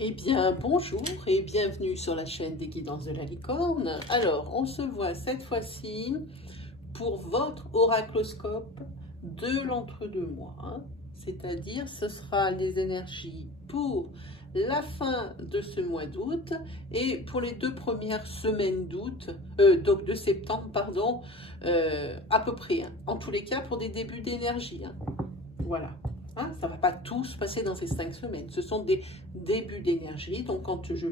Eh bien, bonjour et bienvenue sur la chaîne des guidances de la licorne. Alors, on se voit cette fois-ci pour votre oracloscope de l'entre-deux-mois. C'est-à-dire, ce sera les énergies pour la fin de ce mois d'août et pour les 2 premières semaines d'août, donc de septembre, pardon, à peu près. En tous les cas, pour des débuts d'énergie. Voilà. Ça ne va pas tout se passer dans ces 5 semaines. Ce sont des débuts d'énergie. Donc, quand je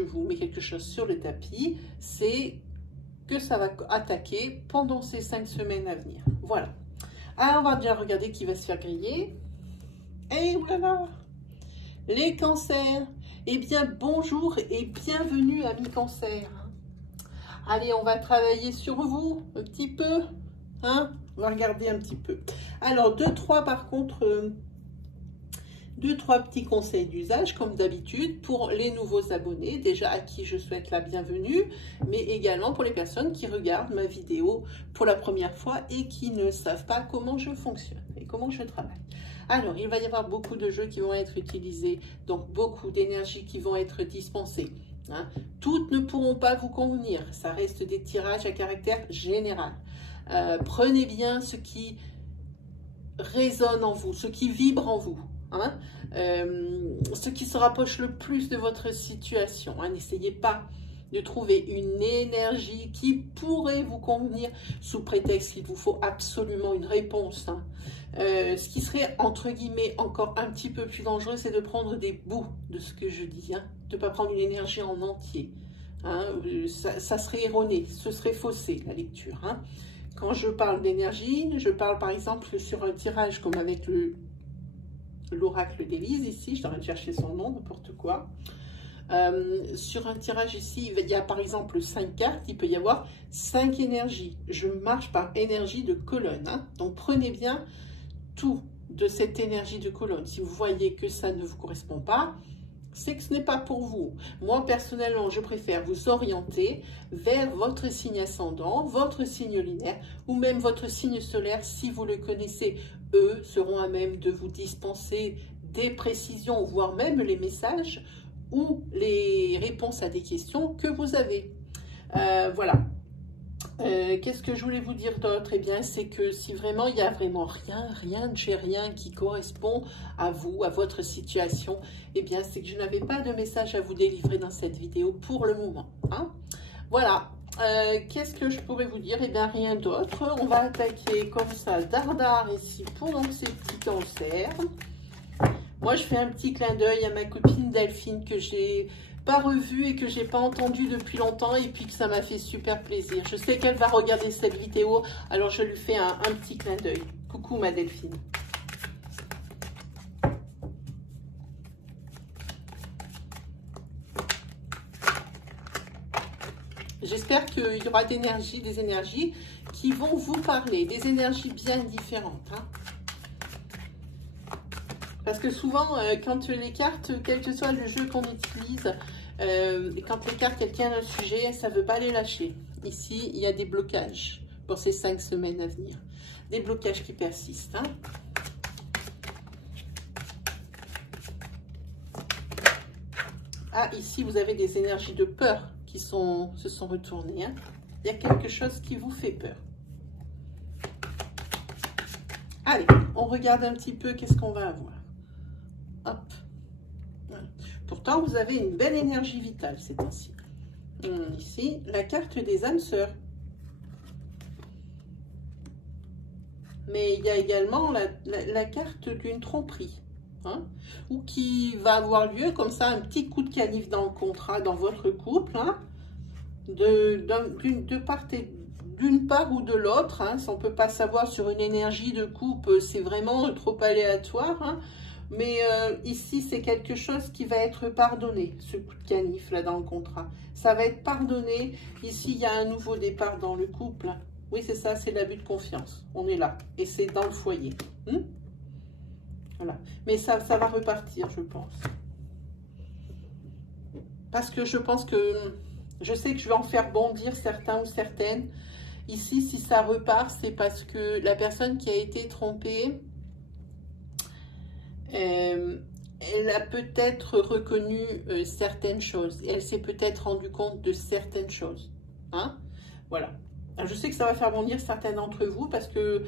vous mets quelque chose sur le tapis, c'est que ça va attaquer pendant ces 5 semaines à venir. Voilà. Alors, on va déjà regarder qui va se faire griller. Et voilà, les cancers. Eh bien, bonjour et bienvenue, amis cancers. Allez, on va travailler sur vous un petit peu. On va regarder un petit peu. Alors, 2-3 par contre, 2-3 petits conseils d'usage, comme d'habitude, pour les nouveaux abonnés, déjà à qui je souhaite la bienvenue, mais également pour les personnes qui regardent ma vidéo pour la première fois et qui ne savent pas comment je fonctionne et comment je travaille. Alors, il va y avoir beaucoup de jeux qui vont être utilisés, donc beaucoup d'énergie qui vont être dispensées. Toutes ne pourront pas vous convenir, ça reste des tirages à caractère général. Prenez bien ce qui résonne en vous, ce qui vibre en vous, ce qui se rapproche le plus de votre situation. N'essayez pas de trouver une énergie qui pourrait vous convenir sous prétexte qu'il vous faut absolument une réponse. Ce qui serait, entre guillemets, encore un petit peu plus dangereux, c'est de prendre des bouts de ce que je dis, de ne pas prendre une énergie en entier. Ça serait erroné, ce serait faussé, la lecture. Quand je parle d'énergie, je parle par exemple sur un tirage comme avec l'oracle d'Élise ici, je devrais chercher son nom, n'importe quoi. Sur un tirage ici, il y a par exemple 5 cartes, il peut y avoir 5 énergies. Je marche par énergie de colonne. Donc prenez bien tout de cette énergie de colonne. Si vous voyez que ça ne vous correspond pas, c'est que ce n'est pas pour vous. Moi, personnellement, je préfère vous orienter vers votre signe ascendant, votre signe lunaire ou même votre signe solaire si vous le connaissez. Eux seront à même de vous dispenser des précisions, voire même les messages ou les réponses à des questions que vous avez. Voilà. Qu'est-ce que je voulais vous dire d'autre? Eh bien, c'est que si vraiment il n'y a vraiment rien de chez rien qui correspond à vous, à votre situation, eh bien, c'est que je n'avais pas de message à vous délivrer dans cette vidéo pour le moment. Voilà. Qu'est-ce que je pourrais vous dire? Eh bien, rien d'autre. On va attaquer comme ça, dardard ici, pour donc ces petits cancers. Moi, je fais un petit clin d'œil à ma copine Delphine que j'ai pas revue et que j'ai pas entendue depuis longtemps et puis que ça m'a fait super plaisir. Je sais qu'elle va regarder cette vidéo, alors je lui fais un petit clin d'œil. Coucou ma Delphine. J'espère qu'il y aura des énergies qui vont vous parler, des énergies bien différentes. Parce que souvent, quand les cartes, quel que soit le jeu qu'on utilise, quand les cartes elles tiennent un sujet, ça ne veut pas les lâcher. Ici, il y a des blocages pour ces 5 semaines à venir. Des blocages qui persistent. Ici, vous avez des énergies de peur qui se sont retournées. Il y a quelque chose qui vous fait peur. Allez, on regarde un petit peu qu'est-ce qu'on va avoir. Hop. Voilà. Pourtant, vous avez une belle énergie vitale ces temps-ci. Ici, la carte des âmes sœurs. Mais il y a également la carte d'une tromperie. Ou qui va avoir lieu comme ça, un petit coup de canif dans le contrat, dans votre couple. D'une part ou de l'autre. On ne peut pas savoir sur une énergie de couple, c'est vraiment trop aléatoire. Mais ici, c'est quelque chose qui va être pardonné, ce coup de canif là dans le contrat. Ça va être pardonné. Ici, il y a un nouveau départ dans le couple. Oui, c'est ça, c'est l'abus de confiance. On est là. Et c'est dans le foyer. Voilà. Mais ça va repartir, je pense. Parce que je pense que... Je sais que je vais en faire bondir certains ou certaines. Ici, si ça repart, c'est parce que la personne qui a été trompée... elle a peut-être reconnu certaines choses. Elle s'est peut-être rendue compte de certaines choses. Hein? Voilà. Alors, je sais que ça va faire bondir certains d'entre vous parce que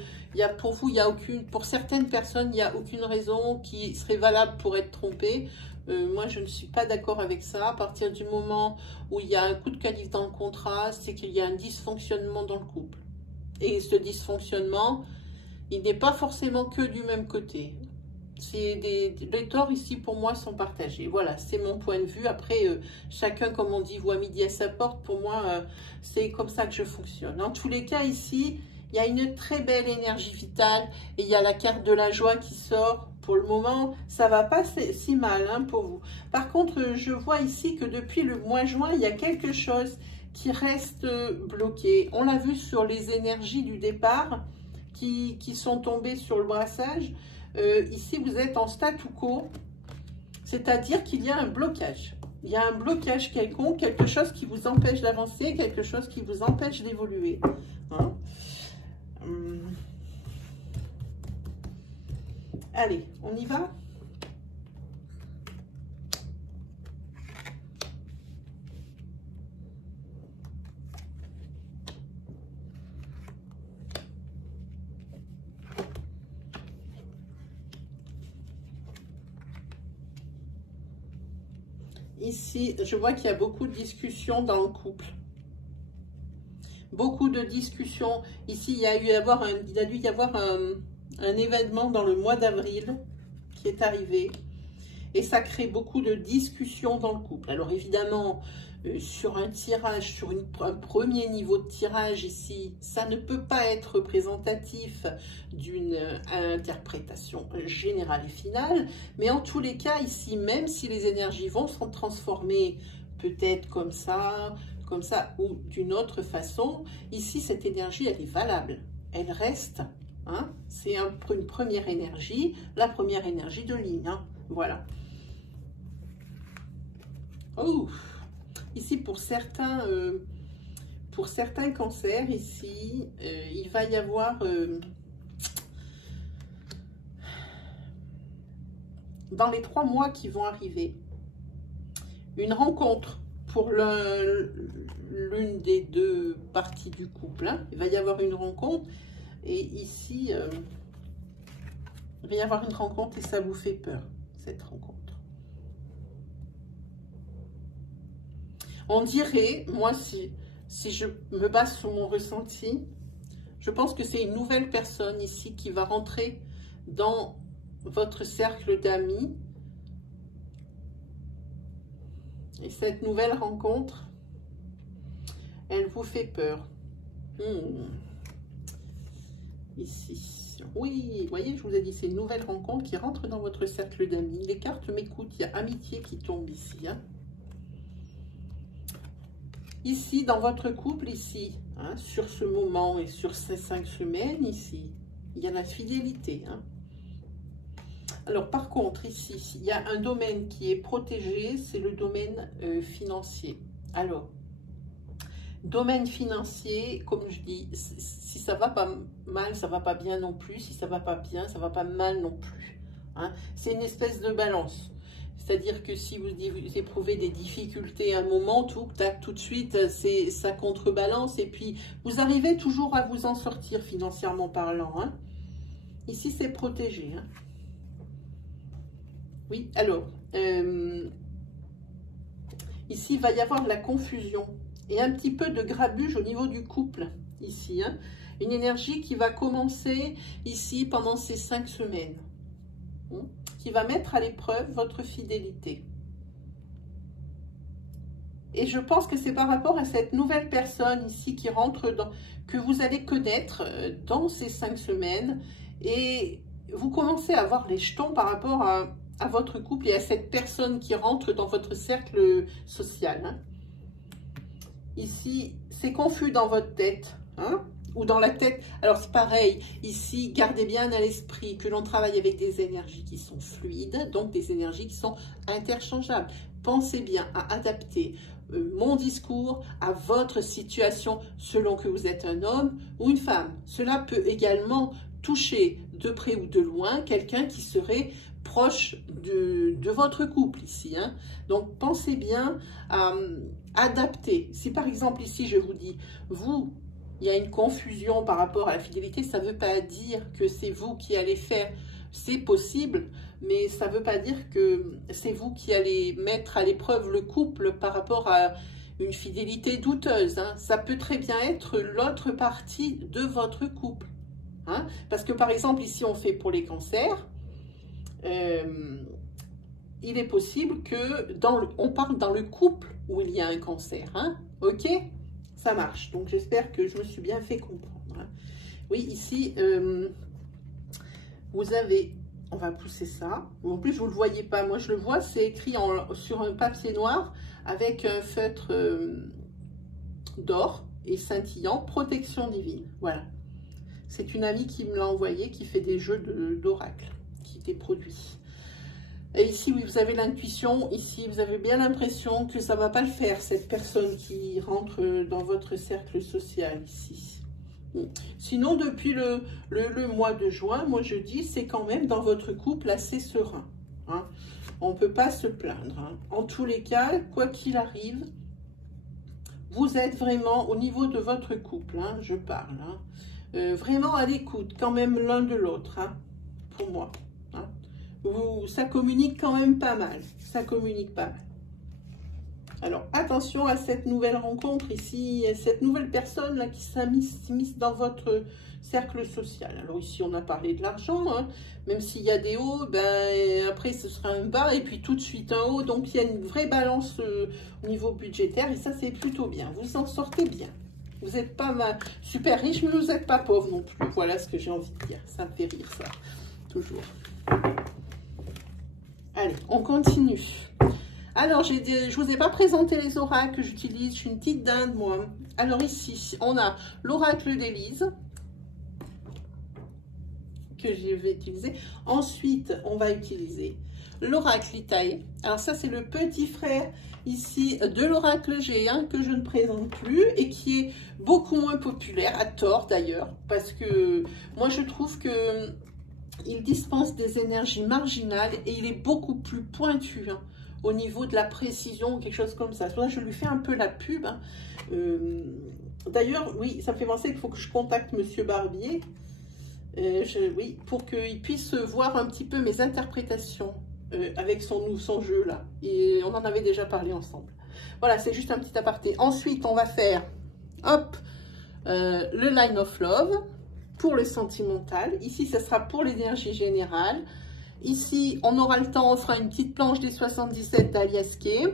pour vous, il y a aucune, pour certaines personnes, il n'y a aucune raison qui serait valable pour être trompée. Moi, je ne suis pas d'accord avec ça. À partir du moment où il y a un coup de calife dans le contrat, c'est qu'il y a un dysfonctionnement dans le couple. Et ce dysfonctionnement, il n'est pas forcément que du même côté. Les torts ici pour moi sont partagés. Voilà, c'est mon point de vue. Après, chacun, comme on dit, voit midi à sa porte. Pour moi, c'est comme ça que je fonctionne. En tous les cas, ici, il y a une très belle énergie vitale et il y a la carte de la joie qui sort. Pour le moment, ça va pas si mal hein, pour vous. Par contre, je vois ici que depuis le mois de juin, il y a quelque chose qui reste bloqué. On l'a vu sur les énergies du départ qui sont tombées sur le brassage. Ici, vous êtes en statu quo, c'est-à-dire qu'il y a un blocage. Il y a un blocage quelconque, quelque chose qui vous empêche d'avancer, quelque chose qui vous empêche d'évoluer. Hein? Allez, on y va? Ici, je vois qu'il y a beaucoup de discussions dans le couple. Beaucoup de discussions. Ici, il y a dû y avoir un événement dans le mois d'avril qui est arrivé. Et ça crée beaucoup de discussions dans le couple. Alors évidemment, sur un tirage, sur un premier niveau de tirage ici, ça ne peut pas être représentatif d'une interprétation générale et finale. Mais en tous les cas, ici, même si les énergies vont se transformer peut-être comme ça ou d'une autre façon, ici, cette énergie, elle est valable. Elle reste. Hein, c'est une première énergie, la première énergie de ligne. Hein, voilà. Oh, ici pour certains cancers, ici, il va y avoir dans les 3 mois qui vont arriver une rencontre pour l'une des 2 parties du couple. Hein. Il va y avoir une rencontre et ici, il va y avoir une rencontre et ça vous fait peur, cette rencontre. On dirait, moi, si je me base sur mon ressenti, je pense que c'est une nouvelle personne ici qui va rentrer dans votre cercle d'amis. Et cette nouvelle rencontre, elle vous fait peur. Ici, oui, vous voyez, je vous ai dit, c'est une nouvelle rencontre qui rentre dans votre cercle d'amis. Les cartes m'écoutent, il y a amitié qui tombe ici, hein. Ici, dans votre couple, ici, hein, sur ce moment et sur ces 5 semaines, ici, il y a la fidélité. Hein. Alors, par contre, ici, il y a un domaine qui est protégé, c'est le domaine financier. Alors, domaine financier, comme je dis, si ça va pas mal, ça va pas bien non plus. Si ça va pas bien, ça va pas mal non plus. Hein. C'est une espèce de balance. C'est-à-dire que si vous éprouvez des difficultés à un moment, tout de suite, ça contrebalance. Et puis, vous arrivez toujours à vous en sortir financièrement parlant. Hein. Ici, c'est protégé. Hein. Oui, alors, ici, il va y avoir de la confusion et un petit peu de grabuge au niveau du couple. Ici, hein. Une énergie qui va commencer ici pendant ces 5 semaines. Qui va mettre à l'épreuve votre fidélité. Et je pense que c'est par rapport à cette nouvelle personne ici qui rentre que vous allez connaître dans ces 5 semaines. Et vous commencez à avoir les jetons par rapport à votre couple et à cette personne qui rentre dans votre cercle social. Hein. Ici, c'est confus dans votre tête. Hein. Ou dans la tête, alors c'est pareil, ici, gardez bien à l'esprit que l'on travaille avec des énergies qui sont fluides, donc des énergies qui sont interchangeables. Pensez bien à adapter mon discours à votre situation selon que vous êtes un homme ou une femme. Cela peut également toucher de près ou de loin quelqu'un qui serait proche de votre couple ici. Hein. Donc, pensez bien à adapter. Si par exemple ici, je vous dis, vous, il y a une confusion par rapport à la fidélité, ça ne veut pas dire que c'est vous qui allez faire, c'est possible, mais ça ne veut pas dire que c'est vous qui allez mettre à l'épreuve le couple par rapport à une fidélité douteuse. Hein. Ça peut très bien être l'autre partie de votre couple. Hein. Parce que par exemple, ici, on fait pour les cancers, il est possible que on parle dans le couple où il y a un cancer. Hein. Ok? Ça marche. Donc, j'espère que je me suis bien fait comprendre. Hein. Oui, ici, vous avez... On va pousser ça. En plus, vous ne le voyez pas. Moi, je le vois. C'est écrit sur un papier noir avec un feutre d'or et scintillant. Protection divine. Voilà. C'est une amie qui me l'a envoyé, qui fait des jeux d'oracle, qui des produits. Et ici, oui, vous avez l'intuition. Ici, vous avez bien l'impression que ça ne va pas le faire, cette personne qui rentre dans votre cercle social ici. Sinon, depuis le mois de juin, moi je dis, c'est quand même dans votre couple assez serein. Hein. On ne peut pas se plaindre. Hein. En tous les cas, quoi qu'il arrive, vous êtes vraiment au niveau de votre couple, hein, je parle. Hein. Vraiment à l'écoute quand même l'un de l'autre, hein, pour moi. Hein. Ça communique quand même pas mal. Ça communique pas mal. Alors, attention à cette nouvelle rencontre ici, cette nouvelle personne là qui s'immisce dans votre cercle social. Alors ici, on a parlé de l'argent, hein, même s'il y a des hauts, ben, après ce sera un bas et puis tout de suite un haut. Donc, il y a une vraie balance au niveau budgétaire et ça, c'est plutôt bien. Vous en sortez bien. Vous n'êtes pas super riche, mais vous n'êtes pas pauvre non plus. Voilà ce que j'ai envie de dire. Ça me fait rire, ça. Toujours. Allez, on continue. Alors, je ne vous ai pas présenté les oracles que j'utilise. Je suis une petite dinde, moi. Alors ici, on a l'oracle d'Élise, que je vais utiliser. Ensuite, on va utiliser l'oracle Itaï. Alors ça, c'est le petit frère ici de l'oracle G1 que je ne présente plus et qui est beaucoup moins populaire, à tort d'ailleurs, parce que moi, je trouve que il dispense des énergies marginales et il est beaucoup plus pointu, hein, au niveau de la précision, quelque chose comme ça. Soit je lui fais un peu la pub. Hein. D'ailleurs, oui, ça me fait penser qu'il faut que je contacte Monsieur Barbier. Oui, pour qu'il puisse voir un petit peu mes interprétations avec son jeu là. Et on en avait déjà parlé ensemble. Voilà, c'est juste un petit aparté. Ensuite, on va faire, hop, le Line of Love pour le sentimental. Ici, ça sera pour l'énergie générale. Ici, on aura le temps, on fera une petite planche des 77 d'Alias Kay.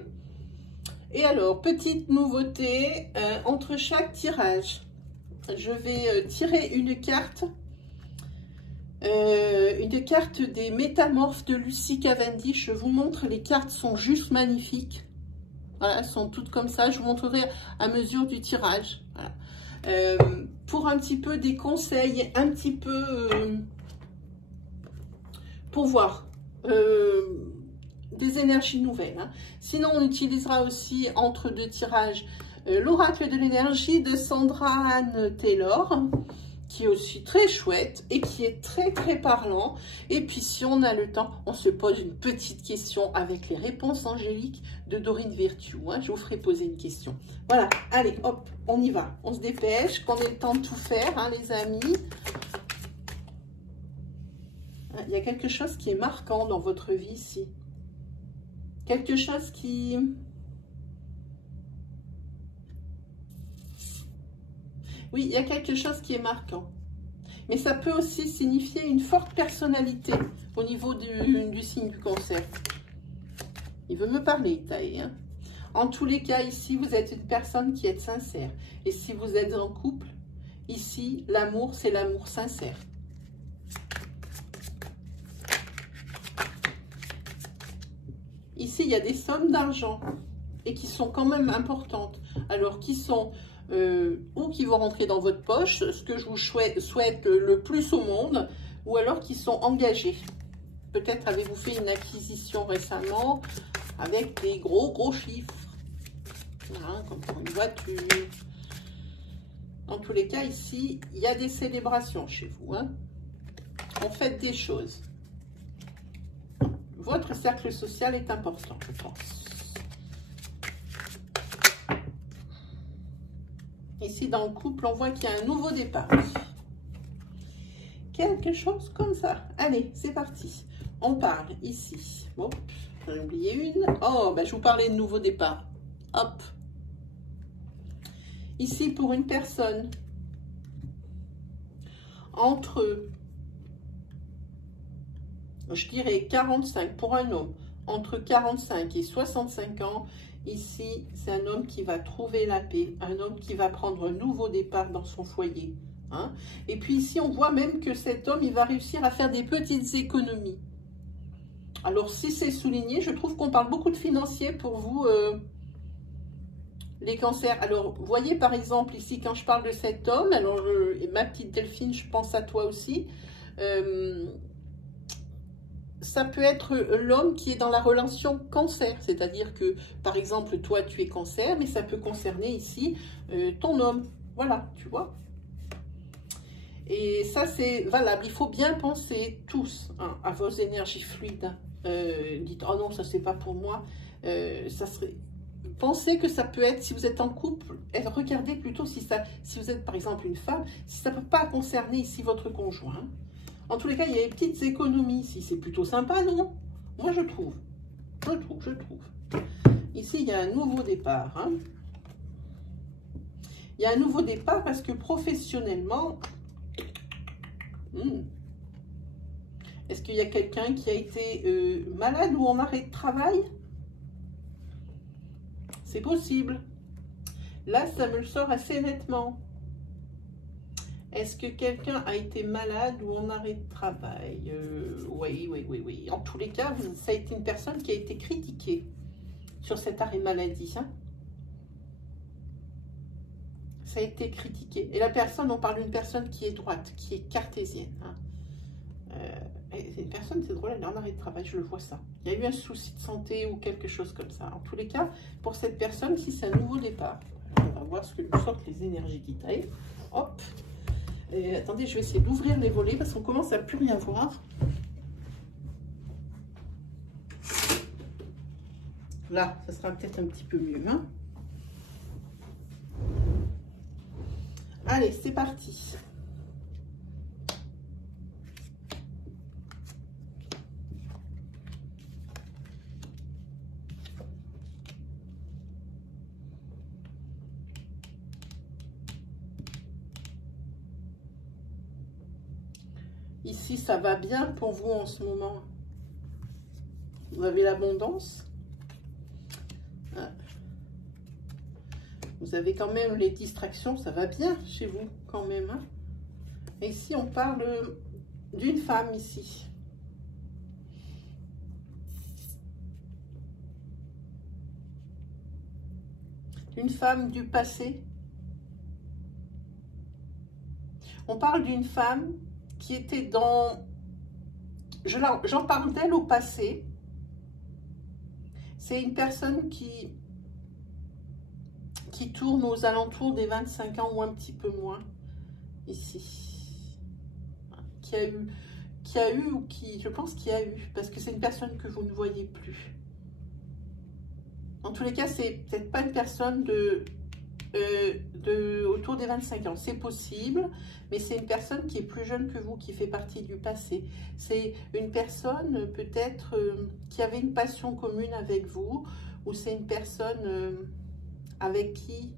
Et alors, petite nouveauté, entre chaque tirage, je vais tirer une carte des métamorphes de Lucie Cavendish. Je vous montre, les cartes sont juste magnifiques. Voilà, elles sont toutes comme ça. Je vous montrerai à mesure du tirage. Voilà. Pour un petit peu des conseils, un petit peu... pour voir des énergies nouvelles. Hein. Sinon, on utilisera aussi entre deux tirages l'oracle de l'énergie de Sandra Anne Taylor, qui est aussi très chouette et qui est très très parlant. Et puis si on a le temps, on se pose une petite question avec les réponses angéliques de Dorine Virtue. Hein. Je vous ferai poser une question. Voilà, allez, hop, on y va. On se dépêche, qu'on ait le temps de tout faire, hein, les amis. Il y a quelque chose qui est marquant dans votre vie ici. Quelque chose qui... Oui, il y a quelque chose qui est marquant. Mais ça peut aussi signifier une forte personnalité au niveau du signe du Cancer. Il veut me parler, Itaï. Hein. En tous les cas, ici, vous êtes une personne qui est sincère. Et si vous êtes en couple, ici, l'amour, c'est l'amour sincère. Ici, il y a des sommes d'argent et qui sont quand même importantes. Alors, qui sont ou qui vont rentrer dans votre poche, ce que je vous souhaite le plus au monde, ou alors qui sont engagés. Peut-être avez-vous fait une acquisition récemment avec des gros chiffres, hein, comme pour une voiture. En tous les cas, ici, il y a des célébrations chez vous. Hein. On fête des choses. votre cercle social est important, je pense. Ici, dans le couple, on voit qu'il y a un nouveau départ. Quelque chose comme ça. Allez, c'est parti. On parle ici. Bon, j'en ai oublié une. Oh, ben, je vous parlais de nouveau départ. Hop. Ici, pour une personne, entre, je dirais 45, pour un homme, entre 45 et 65 ans, ici, c'est un homme qui va trouver la paix, un homme qui va prendre un nouveau départ dans son foyer. Hein. Et puis ici, on voit même que cet homme, il va réussir à faire des petites économies. Alors, si c'est souligné, je trouve qu'on parle beaucoup de financiers pour vous, les cancers. Alors, vous voyez par exemple ici, quand je parle de cet homme, alors ma petite Delphine, je pense à toi aussi, ça peut être l'homme qui est dans la relation cancer, c'est-à-dire que, par exemple, toi, tu es cancer, mais ça peut concerner ici ton homme. Voilà, tu vois. Et ça, c'est valable. Il faut bien penser tous hein, à vos énergies fluides. Dites, oh non, ça, c'est pas pour moi. Ça serait... Pensez que ça peut être, si vous êtes en couple, regardez plutôt si vous êtes, par exemple, une femme, si ça ne peut pas concerner ici votre conjoint. En tous les cas, il y a des petites économies ici. C'est plutôt sympa, non? Moi, je trouve. Je trouve. Ici, il y a un nouveau départ. Hein. Il y a un nouveau départ parce que professionnellement, est-ce qu'il y a quelqu'un qui a été malade ou en arrêt de travail? C'est possible. Là, ça me le sort assez nettement. Est-ce que quelqu'un a été malade ou en arrêt de travail? Oui. En tous les cas, ça a été une personne qui a été critiquée sur cet arrêt maladie. Hein. Ça a été critiqué. Et la personne, on parle d'une personne qui est droite, qui est cartésienne. Hein. C'est une personne, c'est drôle, elle est en arrêt de travail, je le vois ça. Il y a eu un souci de santé ou quelque chose comme ça. En tous les cas, pour cette personne, si c'est un nouveau départ, on va voir ce que nous sortent les énergies qui taillent. Hop. Et attendez, je vais essayer d'ouvrir les volets parce qu'on commence à plus rien voir. Là, ça sera peut-être un petit peu mieux. Hein. Allez, c'est parti. Ici, ça va bien pour vous en ce moment. Vous avez l'abondance. Vous avez quand même les distractions, ça va bien chez vous quand même. Hein. Et ici, on parle d'une femme ici. Une femme du passé. On parle d'une femme qui était dans... J'en parle d'elle au passé. C'est une personne qui tourne aux alentours des 25 ans ou un petit peu moins, ici. Qui a eu, ou qui, je pense qu'il y a eu, parce que c'est une personne que vous ne voyez plus. En tous les cas, c'est peut-être pas une personne autour des 25 ans. C'est possible, mais c'est une personne qui est plus jeune que vous, qui fait partie du passé. C'est une personne peut-être qui avait une passion commune avec vous, ou c'est une personne avec qui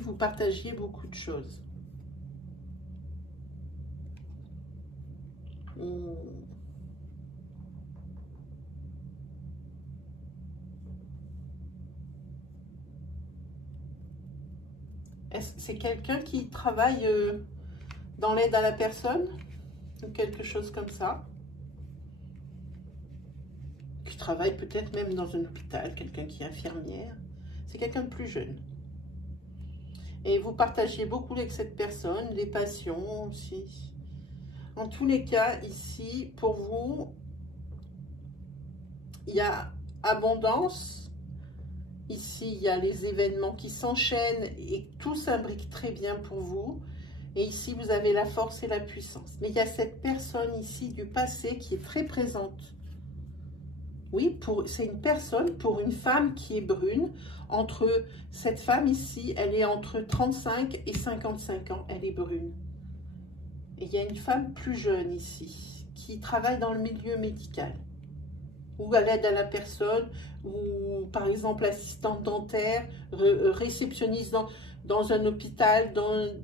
vous partagiez beaucoup de choses. C'est quelqu'un qui travaille dans l'aide à la personne ou quelque chose comme ça, qui travaille peut-être même dans un hôpital, quelqu'un qui est infirmière. C'est quelqu'un de plus jeune. Et vous partagez beaucoup avec cette personne, les passions aussi. En tous les cas, ici, pour vous, il y a abondance. Ici, il y a les événements qui s'enchaînent et tout s'imbrique très bien pour vous. Et ici, vous avez la force et la puissance. Mais il y a cette personne ici du passé qui est très présente. Oui, c'est une personne, pour une femme qui est brune. Cette femme ici, elle est entre 35 et 55 ans. Elle est brune. Et il y a une femme plus jeune ici, qui travaille dans le milieu médical. Ou à l'aide à la personne, ou par exemple assistante dentaire, réceptionniste dans un hôpital,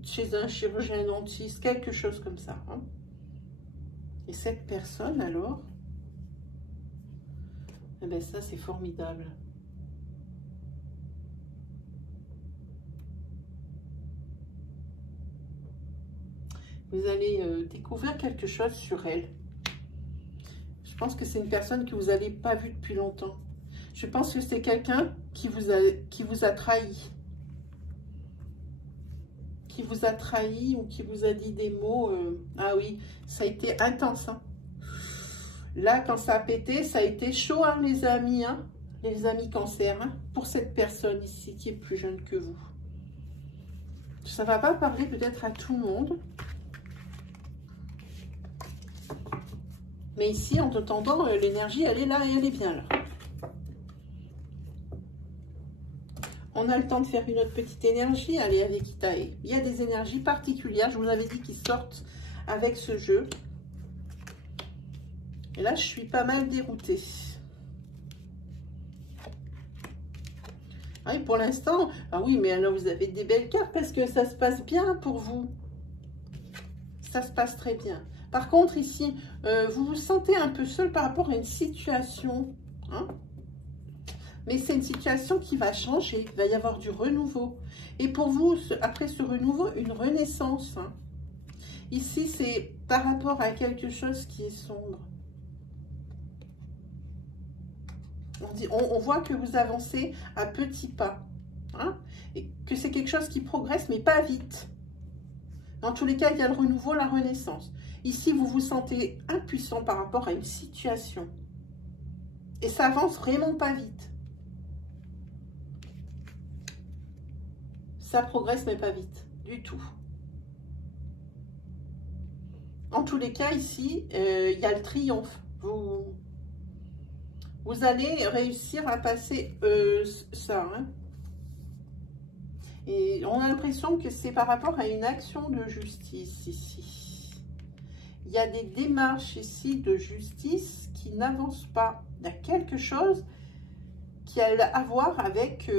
chez un chirurgien dentiste, quelque chose comme ça. Hein. Et cette personne alors, eh bien ça c'est formidable. Vous allez découvrir quelque chose sur elle. Je pense que c'est une personne que vous n'avez pas vue depuis longtemps. Je pense que c'est quelqu'un qui vous a trahi. Qui vous a trahi ou qui vous a dit des mots. Ah oui, ça a été intense. Hein. Là, quand ça a pété, ça a été chaud, hein, les amis. Hein, les amis cancer. Hein, pour cette personne ici qui est plus jeune que vous. Ça ne va pas parler peut-être à tout le monde. Mais ici, en attendant, l'énergie, elle est là et elle est bien là. On a le temps de faire une autre petite énergie. Allez, avec Itae. Il y a des énergies particulières, je vous avais dit, qui sortent avec ce jeu. Et là, je suis pas mal déroutée. Ah oui, pour l'instant, ah oui, mais alors vous avez des belles cartes parce que ça se passe bien pour vous. Ça se passe très bien. Par contre, ici, vous vous sentez un peu seul par rapport à une situation. Hein? Mais c'est une situation qui va changer. Il va y avoir du renouveau. Et pour vous, après ce renouveau, une renaissance. Hein? Ici, c'est par rapport à quelque chose qui est sombre. On voit que vous avancez à petits pas. Hein? Et que c'est quelque chose qui progresse, mais pas vite. Dans tous les cas, il y a le renouveau, la renaissance. Ici, vous vous sentez impuissant par rapport à une situation. Et ça avance vraiment pas vite. Ça progresse, mais pas vite, du tout. En tous les cas, ici, il y a le triomphe. Vous allez réussir à passer ça. Hein. Et on a l'impression que c'est par rapport à une action de justice ici. Il y a des démarches ici de justice qui n'avancent pas. Il y a quelque chose qui a à voir avec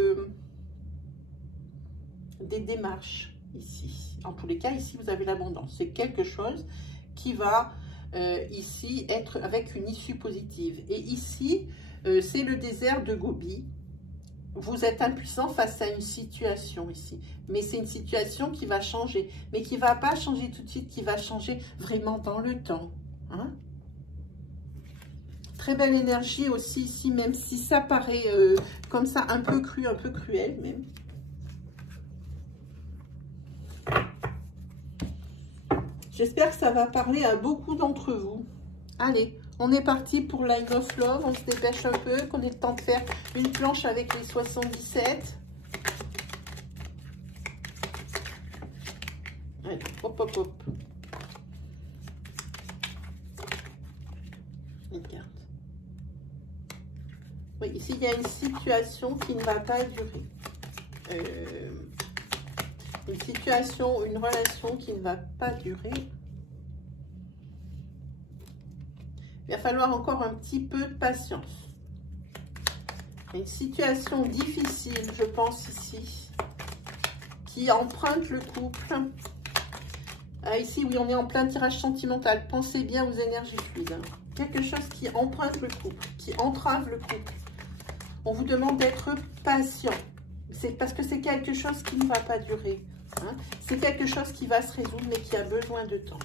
des démarches ici. En tous les cas, ici, vous avez l'abondance. C'est quelque chose qui va ici être avec une issue positive. Et ici, c'est le désert de Gobi. Vous êtes impuissant face à une situation ici. Mais c'est une situation qui va changer. Mais qui ne va pas changer tout de suite, qui va changer vraiment dans le temps. Hein? Très belle énergie aussi ici, même si ça paraît comme ça un peu cru, un peu cruel même. J'espère que ça va parler à beaucoup d'entre vous. Allez, on est parti pour Line of Love. On se dépêche un peu, qu'on ait le temps de faire une planche avec les 77. Allez, hop, hop, hop. Une carte. Oui, ici, il y a une situation qui ne va pas durer. Une situation, une relation qui ne va pas durer. Il va falloir encore un petit peu de patience. Une situation difficile, je pense, ici, qui emprunte le couple. Ah, ici, oui, on est en plein tirage sentimental. Pensez bien aux énergies fluides. Hein. Quelque chose qui emprunte le couple, qui entrave le couple. On vous demande d'être patient. C'est parce que c'est quelque chose qui ne va pas durer. Hein. C'est quelque chose qui va se résoudre, mais qui a besoin de temps.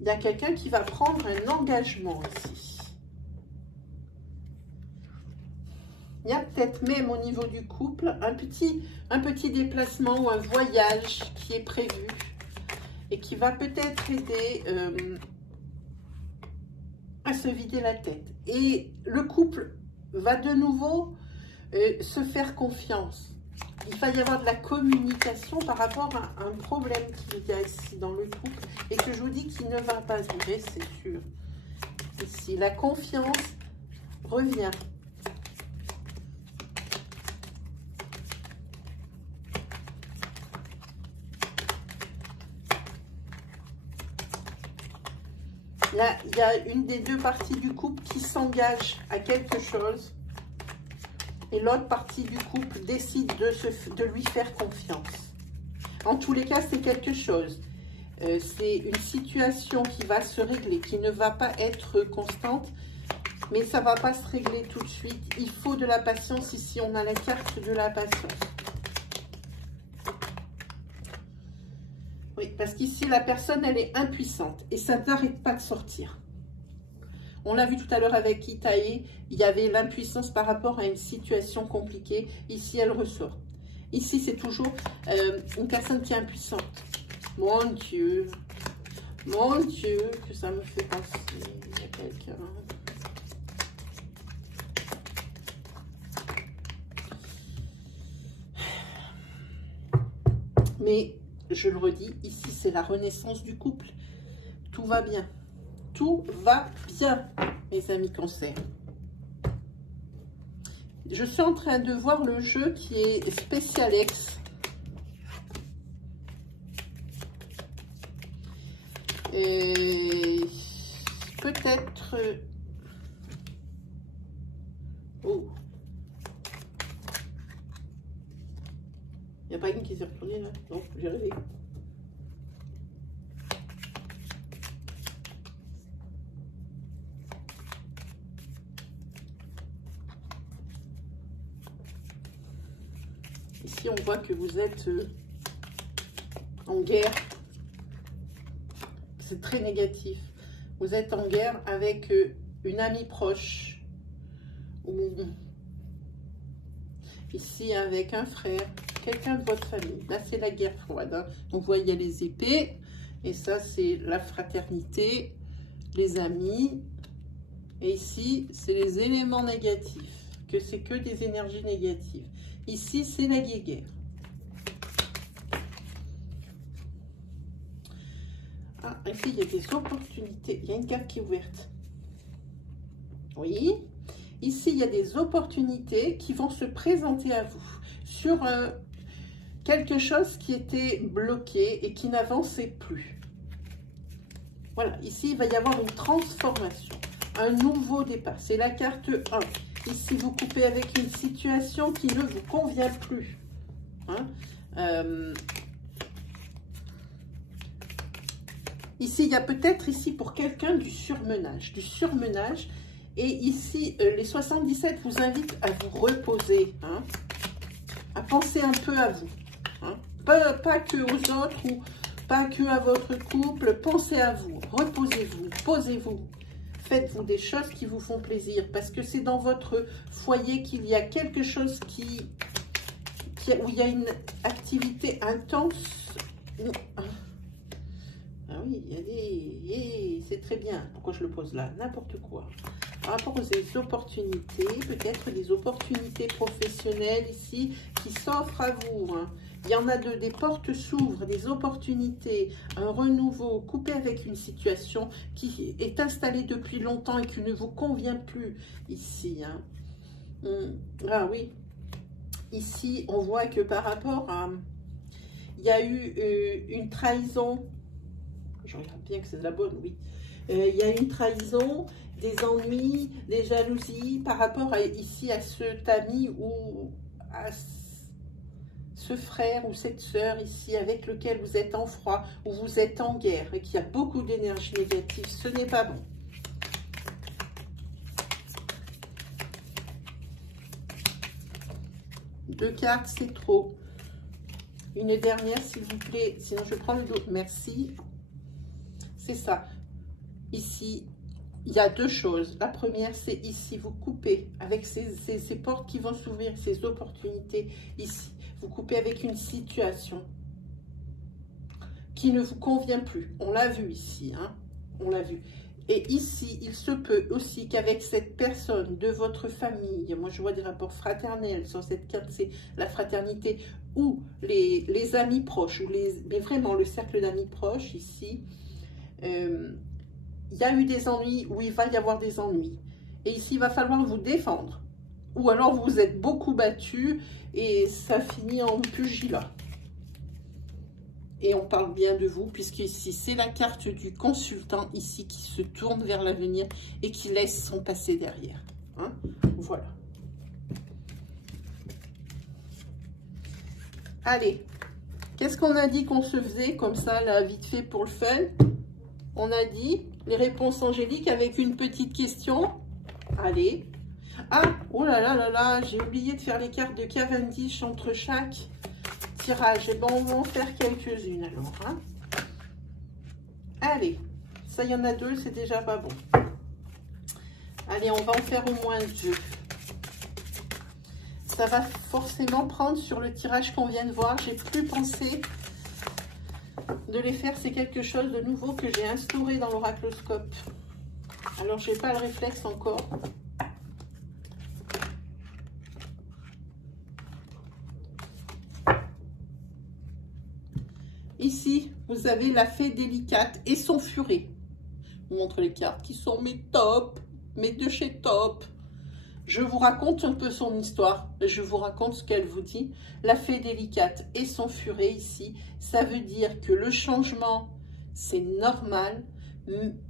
Il y a quelqu'un qui va prendre un engagement ici. Il y a peut-être même au niveau du couple un petit déplacement ou un voyage qui est prévu et qui va peut-être aider à se vider la tête. Et le couple va de nouveau se faire confiance. il va y avoir de la communication par rapport à un problème qu'il y a ici dans le couple et que je vous dis qu'il ne va pas durer, c'est sûr. Ici, la confiance revient. Là, il y a une des deux parties du couple qui s'engage à quelque chose et l'autre partie du couple décide de lui faire confiance. En tous les cas, c'est quelque chose. C'est une situation qui va se régler, qui ne va pas être constante, mais ça ne va pas se régler tout de suite. Il faut de la patience. Ici, on a la carte de la patience. Oui, parce qu'ici, la personne, elle est impuissante et ça n'arrête pas de sortir. On l'a vu tout à l'heure avec Itaé, il y avait l'impuissance par rapport à une situation compliquée. Ici, elle ressort. Ici, c'est toujours une personne qui est impuissante. Mon Dieu, que ça me fait penser à quelqu'un. Mais, je le redis, ici, c'est la renaissance du couple. Tout va bien. Tout va bien, mes amis Cancer. Je suis en train de voir le jeu qui est Spécialex. Et peut-être... Oh. Il n'y a pas une qui s'est retournée là? Non, j'ai rêvé. Ici, on voit que vous êtes en guerre. C'est très négatif. Vous êtes en guerre avec une amie proche. Ou ici, avec un frère. Quelqu'un de votre famille. Là, c'est la guerre froide. Hein. Donc, vous voyez, il y a les épées. Et ça, c'est la fraternité, les amis. Et ici, c'est les éléments négatifs. Que c'est que des énergies négatives. Ici, c'est la guerre. Ah, ici, il y a des opportunités. Il y a une carte qui est ouverte. Oui. Ici, il y a des opportunités qui vont se présenter à vous sur quelque chose qui était bloqué et qui n'avançait plus. Voilà. Ici, il va y avoir une transformation. Un nouveau départ. C'est la carte 1. Ici, vous coupez avec une situation qui ne vous convient plus. Hein? Ici, il y a peut-être ici pour quelqu'un du surmenage. Et ici, les 77 vous invitent à vous reposer. Hein? À penser un peu à vous. Hein? Pas que aux autres ou pas que à votre couple. Pensez à vous. Reposez-vous. Posez-vous. Faites-vous des choses qui vous font plaisir parce que c'est dans votre foyer qu'il y a quelque chose où il y a une activité intense. Ah oui, il y a des... C'est très bien. Pourquoi je le pose là? N'importe quoi. Par rapport aux opportunités, peut-être des opportunités professionnelles ici qui s'offrent à vous. Hein. Il y en a des portes s'ouvrent, des opportunités, un renouveau, coupé avec une situation qui est installée depuis longtemps et qui ne vous convient plus ici. Hein. Ah oui, ici on voit que par rapport à... Il y a eu une trahison, je regarde bien que c'est de la bonne, oui. Il y a une trahison, des ennuis, des jalousies par rapport à, ici à cet ami ou à ce frère ou cette sœur ici avec lequel vous êtes en froid ou vous êtes en guerre et qu'il y a beaucoup d'énergie négative. Ce n'est pas bon. Deux cartes, c'est trop. Une dernière, s'il vous plaît. Sinon, je prends le dos. Merci. C'est ça. Ici, il y a deux choses. La première, c'est ici, vous coupez avec ces portes qui vont s'ouvrir, ces opportunités ici. Vous coupez avec une situation qui ne vous convient plus. On l'a vu ici, hein. On l'a vu. Et ici, il se peut aussi qu'avec cette personne de votre famille, moi je vois des rapports fraternels sur cette carte, c'est la fraternité, ou les amis proches, mais vraiment le cercle d'amis proches ici, il y a eu des ennuis, ou il va y avoir des ennuis. Et ici, il va falloir vous défendre. Ou alors vous vous êtes beaucoup battu et ça finit en pugilat. Et on parle bien de vous, puisque ici, c'est la carte du consultant, ici, qui se tourne vers l'avenir et qui laisse son passé derrière. Hein? Voilà. Allez, qu'est-ce qu'on a dit qu'on se faisait, comme ça, là, vite fait pour le fun? On a dit les réponses angéliques avec une petite question. Allez. Ah, oh là là là là, j'ai oublié de faire les cartes de Cavendish entre chaque tirage. Et bon, on va en faire quelques-unes alors. Hein. Allez, ça y en a deux, c'est déjà pas bon. Allez, on va en faire au moins deux. Ça va forcément prendre sur le tirage qu'on vient de voir. J'ai plus pensé de les faire. C'est quelque chose de nouveau que j'ai instauré dans l'oracloscope. Alors, j'ai pas le réflexe encore. Ici, vous avez la fée délicate et son furet. Je vous montre les cartes qui sont mes top, mes de chez top. Je vous raconte un peu son histoire. Je vous raconte ce qu'elle vous dit. La fée délicate et son furet ici, ça veut dire que le changement, c'est normal,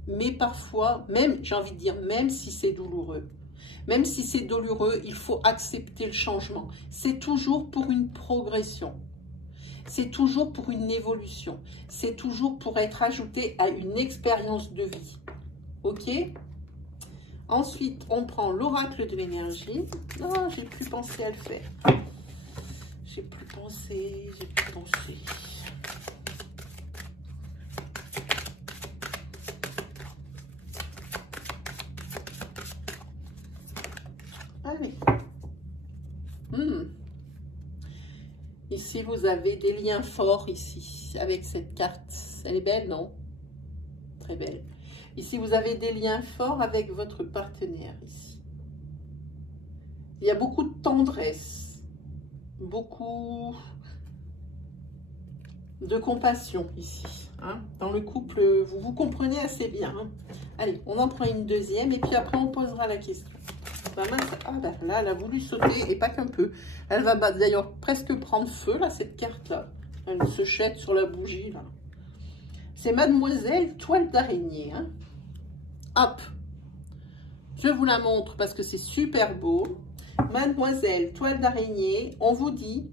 mais parfois, même, j'ai envie de dire, même si c'est douloureux. Même si c'est douloureux, il faut accepter le changement. C'est toujours pour une progression. C'est toujours pour une évolution. C'est toujours pour être ajouté à une expérience de vie. Ok? Ensuite, on prend l'oracle de l'énergie. Non, j'ai plus pensé à le faire. J'ai plus pensé. Allez. Ici, vous avez des liens forts ici, avec cette carte. Elle est belle, non? Très belle. Ici, vous avez des liens forts avec votre partenaire, ici. Il y a beaucoup de tendresse, beaucoup de compassion, ici. Hein? Dans le couple, vous vous comprenez assez bien. Hein? Allez, on en prend une deuxième, et puis après, on posera la question. Ah ben là, elle a voulu sauter, et pas qu'un peu. Elle va d'ailleurs presque prendre feu, là, cette carte-là. Elle se jette sur la bougie, là. C'est Mademoiselle Toile d'Araignée. Hein. Hop. Je vous la montre parce que c'est super beau. Mademoiselle Toile d'Araignée, on vous dit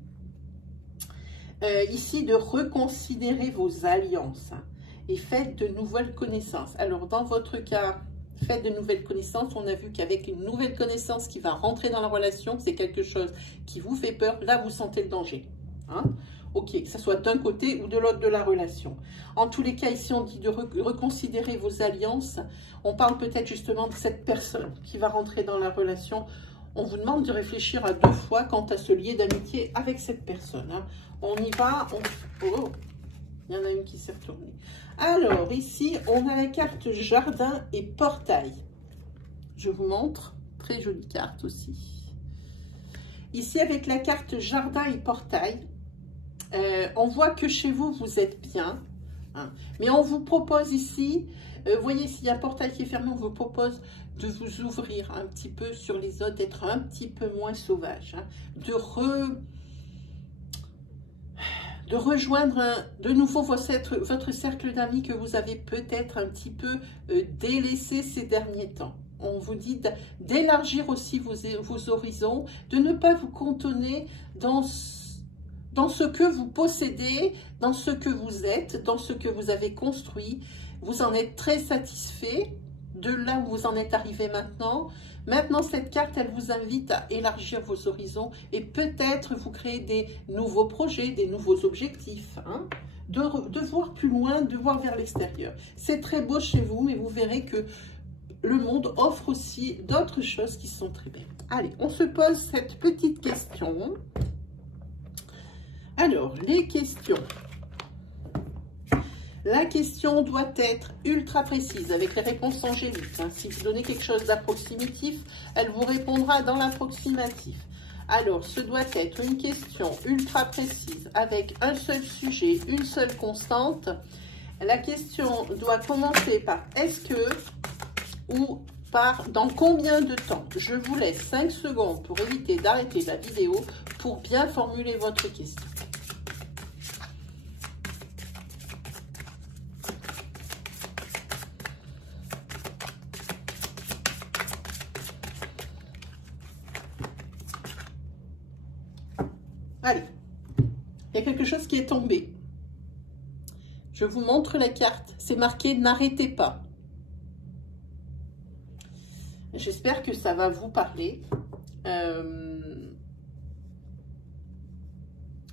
ici de reconsidérer vos alliances. Hein, et faites de nouvelles connaissances. Alors, dans votre cas... Faites de nouvelles connaissances. On a vu qu'avec une nouvelle connaissance qui va rentrer dans la relation, c'est quelque chose qui vous fait peur. Là, vous sentez le danger. Hein? Ok, que ce soit d'un côté ou de l'autre de la relation. En tous les cas, ici, on dit de reconsidérer vos alliances. On parle peut-être justement de cette personne qui va rentrer dans la relation. On vous demande de réfléchir à deux fois quant à ce lien d'amitié avec cette personne. Hein? On y va. Oh, il y en a une qui s'est retournée. Alors, ici, on a la carte Jardin et Portail. Je vous montre. Très jolie carte aussi. Ici, avec la carte Jardin et Portail, on voit que chez vous, vous êtes bien. Hein, mais on vous propose ici, vous voyez, s'il y a un portail qui est fermé, on vous propose de vous ouvrir un petit peu sur les autres, d'être un petit peu moins sauvage. Hein, de rejoindre de nouveau votre cercle d'amis que vous avez peut-être un petit peu délaissé ces derniers temps. On vous dit d'élargir aussi vos horizons, de ne pas vous cantonner dans ce que vous possédez, dans ce que vous êtes, dans ce que vous avez construit. Vous en êtes très satisfait de là où vous en êtes arrivé maintenant. Maintenant, cette carte, elle vous invite à élargir vos horizons et peut-être vous créer des nouveaux projets, des nouveaux objectifs, hein, de voir plus loin, de voir vers l'extérieur. C'est très beau chez vous, mais vous verrez que le monde offre aussi d'autres choses qui sont très belles. Allez, on se pose cette petite question. Alors, les questions. La question doit être ultra précise avec les réponses angéliques. Hein. Si vous donnez quelque chose d'approximatif, elle vous répondra dans l'approximatif. Alors, ce doit être une question ultra précise avec un seul sujet, une seule constante. La question doit commencer par est-ce que ou par dans combien de temps. Je vous laisse 5 secondes pour éviter d'arrêter la vidéo pour bien formuler votre question. Allez, il y a quelque chose qui est tombé. Je vous montre la carte. C'est marqué « N'arrêtez pas ». J'espère que ça va vous parler.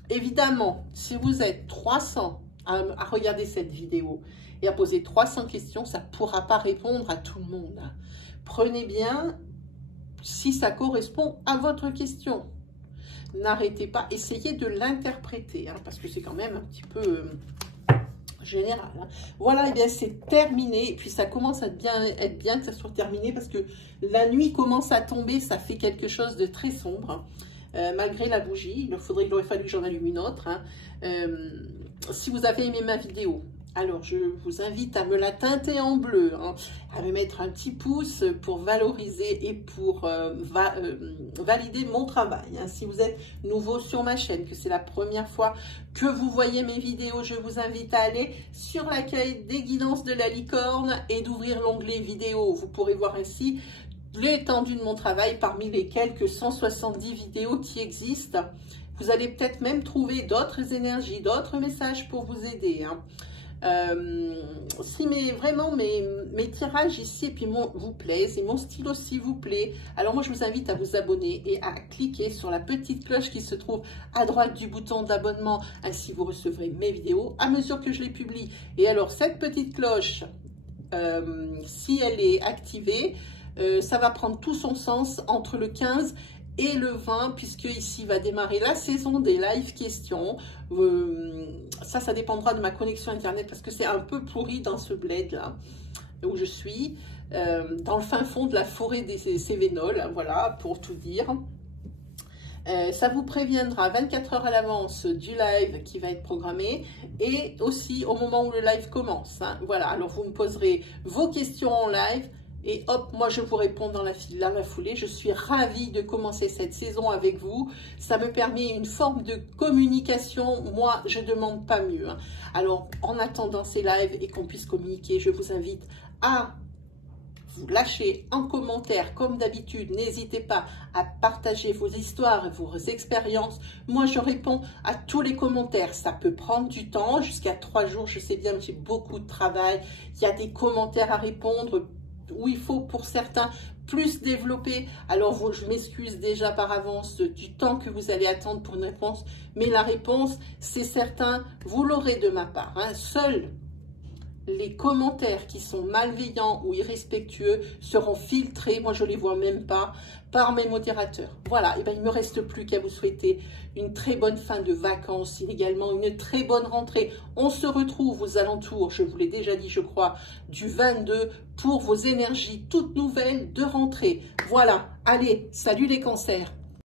Évidemment, si vous êtes 300 à regarder cette vidéo et à poser 300 questions, ça ne pourra pas répondre à tout le monde. Prenez bien si ça correspond à votre question. N'arrêtez pas, essayez de l'interpréter, hein, parce que c'est quand même un petit peu général. Hein. Voilà, et bien c'est terminé. Et puis ça commence à être bien que ça soit terminé, parce que la nuit commence à tomber, ça fait quelque chose de très sombre. Malgré la bougie, il aurait fallu que j'en allume une autre. Hein. Si vous avez aimé ma vidéo, alors je vous invite à me la teinter en bleu, hein, à me mettre un petit pouce pour valoriser et pour valider mon travail. Hein. Si vous êtes nouveau sur ma chaîne, que c'est la première fois que vous voyez mes vidéos, je vous invite à aller sur l'accueil des guidances de la licorne et d'ouvrir l'onglet vidéo. Vous pourrez voir ainsi l'étendue de mon travail parmi les quelques 170 vidéos qui existent. Vous allez peut-être même trouver d'autres énergies, d'autres messages pour vous aider. Hein. Si vraiment mes tirages ici et puis vous plaisent et mon style aussi vous plaît, alors moi je vous invite à vous abonner et à cliquer sur la petite cloche qui se trouve à droite du bouton d'abonnement, ainsi vous recevrez mes vidéos à mesure que je les publie. Et alors cette petite cloche, si elle est activée, ça va prendre tout son sens entre le 15 et le 20, puisque ici va démarrer la saison des live questions. Ça dépendra de ma connexion internet, parce que c'est un peu pourri dans ce bled là où je suis, dans le fin fond de la forêt des Cévenols, hein, voilà, pour tout dire. Ça vous préviendra 24 heures à l'avance du live qui va être programmé, et aussi au moment où le live commence. Hein, voilà, alors vous me poserez vos questions en live. Et hop, moi je vous réponds dans la foulée. Je suis ravie de commencer cette saison avec vous. Ça me permet une forme de communication. Moi, je ne demande pas mieux. Hein. Alors, en attendant ces lives et qu'on puisse communiquer, je vous invite à vous lâcher en commentaire comme d'habitude. N'hésitez pas à partager vos histoires et vos expériences. Moi, je réponds à tous les commentaires. Ça peut prendre du temps, jusqu'à 3 jours. Je sais bien que j'ai beaucoup de travail. Il y a des commentaires à répondre où il faut pour certains plus développer. Alors je m'excuse déjà par avance du temps que vous allez attendre pour une réponse, mais la réponse, c'est certain, vous l'aurez de ma part. Hein. Seuls les commentaires qui sont malveillants ou irrespectueux seront filtrés, moi je ne les vois même pas, par mes modérateurs. Voilà, et bien il ne me reste plus qu'à vous souhaiter une très bonne fin de vacances, également une très bonne rentrée. On se retrouve aux alentours, je vous l'ai déjà dit je crois, du 22 pour vos énergies toutes nouvelles de rentrée. Voilà, allez, salut les cancers!